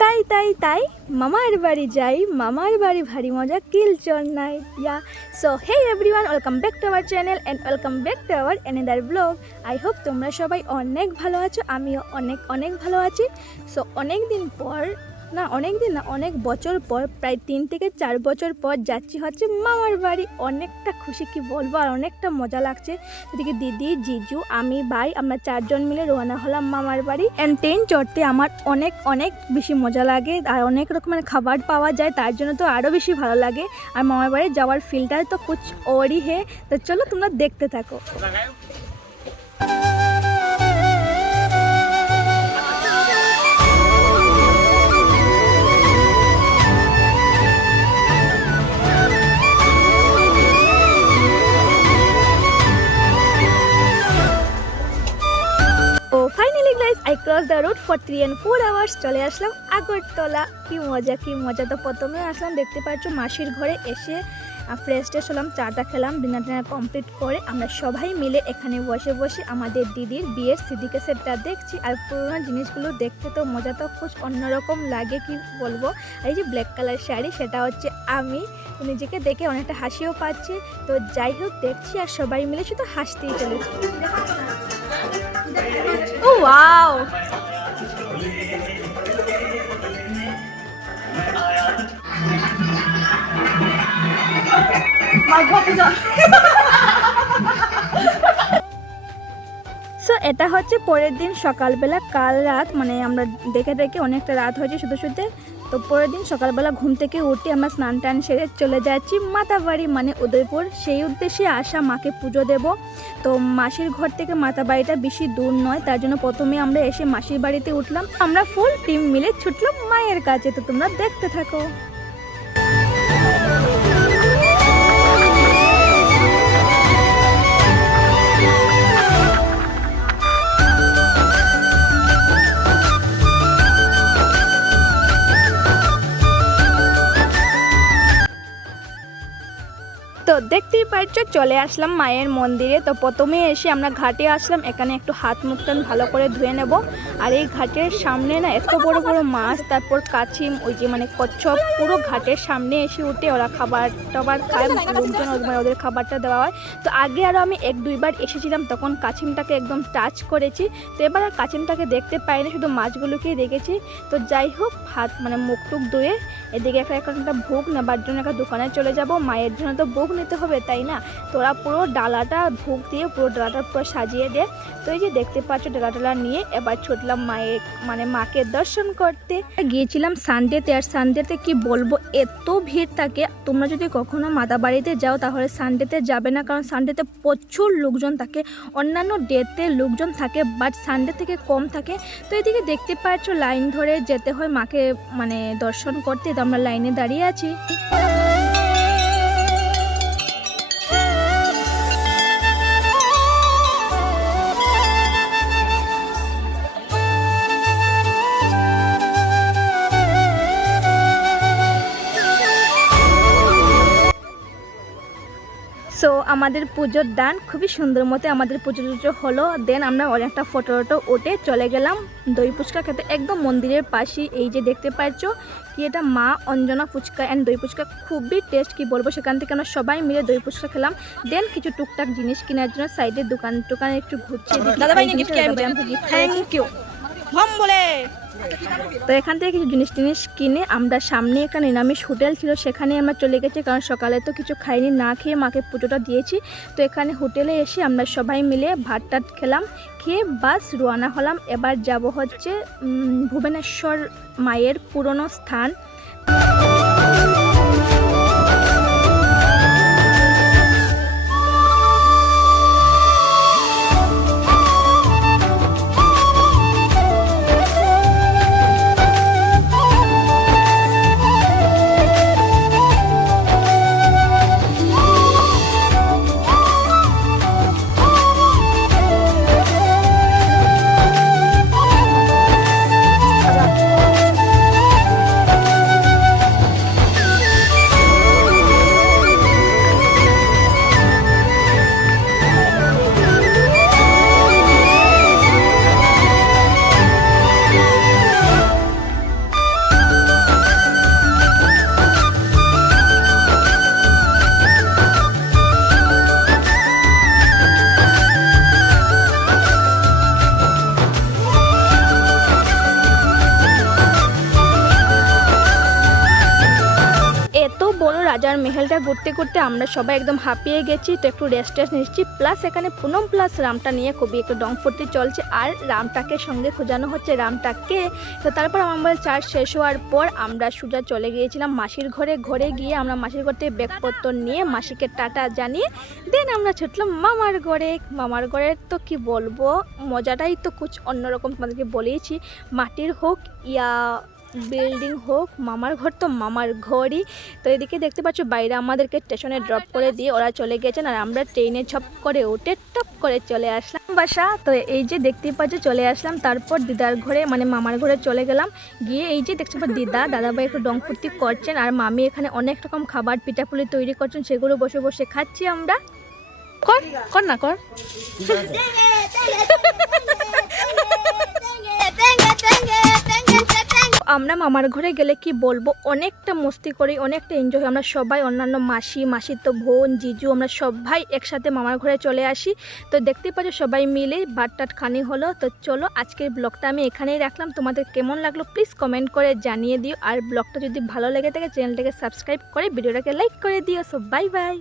তাই তাই তাই মামার বাড়ি যাই, মামার বাড়ি ভারী মজা কিলচর নাই ইয়া। So hey everyone, welcome back to our channel and welcome back to our another vlog. I hope তোমরা সবাই অনেক ভালো আছো, আমিও অনেক অনেক ভালো আছি। সো অনেক বছর পর, প্রায় 3 থেকে 4 বছর পর যাচ্ছি হচ্ছে মামার বাড়ি। অনেকটা খুশি কি বলবো, আর অনেকটা মজা লাগছে। এদিকে দিদি, জিজু, আমি, ভাই, আমরা 4 জন মিলে রওনা হলাম মামার বাড়ি। অ্যান্ড ট্রেন চড়তে আমার অনেক অনেক বেশি মজা লাগে, আর অনেক রকমের খাবার পাওয়া যায়, তার জন্য তো আরও বেশি ভালো লাগে। আর মামার বাড়ি যাওয়ার ফিলটা তো কুছ ওরই হে। তো চলো তোমরা দেখতে থাকো। I crossed the road for 3 and 4 hours. চলে আসলাম আগরতলা। কি মজা। তো প্রথমে আসলাম, দেখতে পাচ্ছ মাসির ঘরে এসে ফ্রেশ ট্রেশ হলাম, চাটা খেলাম, ডিনার কমপ্লিট করে আমরা সবাই মিলে এখানে বসে বসে আমাদের দিদির বিয়ের সিডি ক্যাসেটটা দেখছি। আর পুরোনো জিনিসগুলো দেখতে তো মজা তো খুব অন্যরকম লাগে, কি বলবো। আর এই যে ব্ল্যাক কালার শাড়ি, সেটা হচ্ছে আমি। নিজেকে দেখে অনেকটা হাসিও পাচ্ছি। তো যাই হোক দেখছি, আর সবাই মিলে শুধু হাসতেই চলেছি। ও ওয়াও, সো এটা হচ্ছে পরের দিন সকালবেলা। কাল রাত মানে আমরা দেখে অনেকটা রাত হয়েছে শুতে। তো পরের দিন সকালবেলা ঘুম থেকে উঠে আমরা স্নান টান সেরে চলে যাচ্ছি মাতাবাড়ি মানে উদয়পুর। সেই উদ্দেশ্যে আসা, মাকে পুজো দেব। তো মাসির ঘর থেকে মাতাবাড়িটা বেশি দূর নয়, তার জন্য প্রথমে আমরা এসে মাসির বাড়িতে উঠলাম। আমরা ফুল টিম মিলে ছুটলাম মায়ের কাছে। তো তোমরা দেখতে থাকো। তো দেখতেই পাচ্ছ চলে আসলাম মায়ের মন্দিরে। তো প্রথমে এসে আমরা ঘাটে আসলাম, এখানে একটু হাত মুখ টান ভালো করে ধুয়ে নেব। আর এই ঘাটের সামনে না এত বড় বড় মাছ, তারপর কাছিম, ওই যে মানে কচ্ছপ, পুরো ঘাটের সামনে এসে উঠে ওরা খাবার টাবার খায়, লোকজন ওদের খাবারটা দেওয়া হয়। তো আগে আরও আমি 1-2 বার এসেছিলাম, তখন কাছিমটাকে একদম টাচ করেছি। তো এবার আর কাছিমটাকে দেখতে পাইনি, শুধু মাছগুলোকেই দেখেছি। তো যাই হোক, হাত মানে মুখ টুক ধুয়ে এদিকে একটা ভোগ নেবার জন্য একটা দোকানে চলে যাব। মায়ের জন্য তো ভোগ নিতে হবে, তাই না? তোরা পুরো ডালাটা ভোগ দিয়ে পুরো ডালাটা পুরো সাজিয়ে দে। তো এই যে দেখতে পাচ্ছ ডালা নিয়ে এবার ছুটলাম মাকে দর্শন করতে। গিয়েছিলাম সানডেতে, আর সানডেতে কি বলবো, এত ভিড় থাকে। তোমরা যদি কখনো মাতাবাড়িতে যাও তাহলে সানডেতে যাবে না, কারণ সানডেতে প্রচুর লোকজন থাকে। অন্যান্য ডেতে লোকজন থাকে, বাট সানডে থেকে কম থাকে। তো এদিকে দেখতে পাচ্ছ লাইন ধরে যেতে হয় মাকে মানে দর্শন করতে। তো আমরা লাইনে দাঁড়িয়ে আছি। সো আমাদের পুজোর ডান, খুবই সুন্দর মতো আমাদের পুজো হলো। দেন আমরা অনেকটা ফটো উঠে চলে গেলাম দই ফুচকা খেতে, একদম মন্দিরের পাশেই। এই যে দেখতে পাচ্ছ কি, এটা মা অঞ্জনা ফুচকা অ্যান্ড দই ফুচকা, খুবই টেস্ট, কি বলবো। সেখান থেকে আমরা সবাই মিলে দই ফুচকা খেলাম। দেন কিছু টুকটাক জিনিস কেনার জন্য সাইডের দোকানে একটু ঘুরছি। থ্যাংক ইউ বলে। তো এখান থেকে কিছু জিনিস কিনে আমরা সামনে একটা নিরামিষ হোটেল ছিল, সেখানে আমরা চলে গেছি, কারণ সকালে তো কিছু খাইনি, না খেয়ে মাকে পুজোটা দিয়েছি। তো এখানে হোটেলে এসে আমরা সবাই মিলে ভাত টাত খেলাম, খেয়ে বাস রওনা হলাম। এবার যাব হচ্ছে ভুবনেশ্বর মায়ের পুরনো স্থান। মহলটা ঘুরতে ঘুরতে আমরা সবাই একদম হাঁপিয়ে গেছি, তো একটু রেস্ট নিচ্ছি। প্লাস এখানে পুনম প্লাস রামটা নিয়ে খুবই একটু ডং ফুর্তি চলছে, আর রামটাকে সঙ্গে খোঁজানো হচ্ছে রামটাকে। তো তারপর আমার মোবাইল চার্জ শেষ হওয়ার পর আমরা সোজা চলে গিয়েছিলাম মাসির ঘরে। ঘরে গিয়ে আমরা মাসির ঘর থেকে ব্যাগপত্র নিয়ে মাসিকে টাটা জানিয়ে দেন আমরা ছুটলাম মামার ঘরে। মামার ঘরের তো কি বলবো, মজাটাই তো কুছ অন্যরকম, তোমাদেরকে বলেইছি। মাটির হোক ইয়া বিল্ডিং হোক, মামার ঘর তো মামার ঘরই। তো এদিকে দেখতে পাচ্ছ বাইরে আমাদেরকে স্টেশনে ড্রপ করে দিয়ে ওরা চলে গেছেন, আর আমরা ট্রেনে ছপ করে উঠে টপ করে চলে আসলাম বাসা। তো এই যে দেখতে পাচ্ছ চলে আসলাম, তারপর দিদার ঘরে মানে মামার ঘরে চলে গেলাম। গিয়ে এই যে দেখতে পাচ্ছ দাদাভাই একটু ডং ফুর্তি করছেন, আর মামি এখানে অনেক রকম খাবার পিঠাপুলি তৈরি করছেন, সেগুলো বসে বসে খাচ্ছি আমরা। কর কর না কর আমরা মামার ঘরে গেলে কি বলবো, অনেকটা মস্তি করি, অনেকটা এনজয়। আমরা সবাই অন্যান্য মাসির তো বোন জিজু আমরা সবাই একসাথে মামার ঘরে চলে আসি। তো দেখতে পাচ্ছ সবাই মিলে ভাত টাট খানি হলো। তো চলো আজকের ব্লগটা আমি এখানেই রাখলাম। তোমাদের কেমন লাগলো প্লিজ কমেন্ট করে জানিয়ে দিও, আর ব্লগটা যদি ভালো লেগে থাকে চ্যানেলটাকে সাবস্ক্রাইব করে ভিডিওটাকে লাইক করে দিও। So bye bye.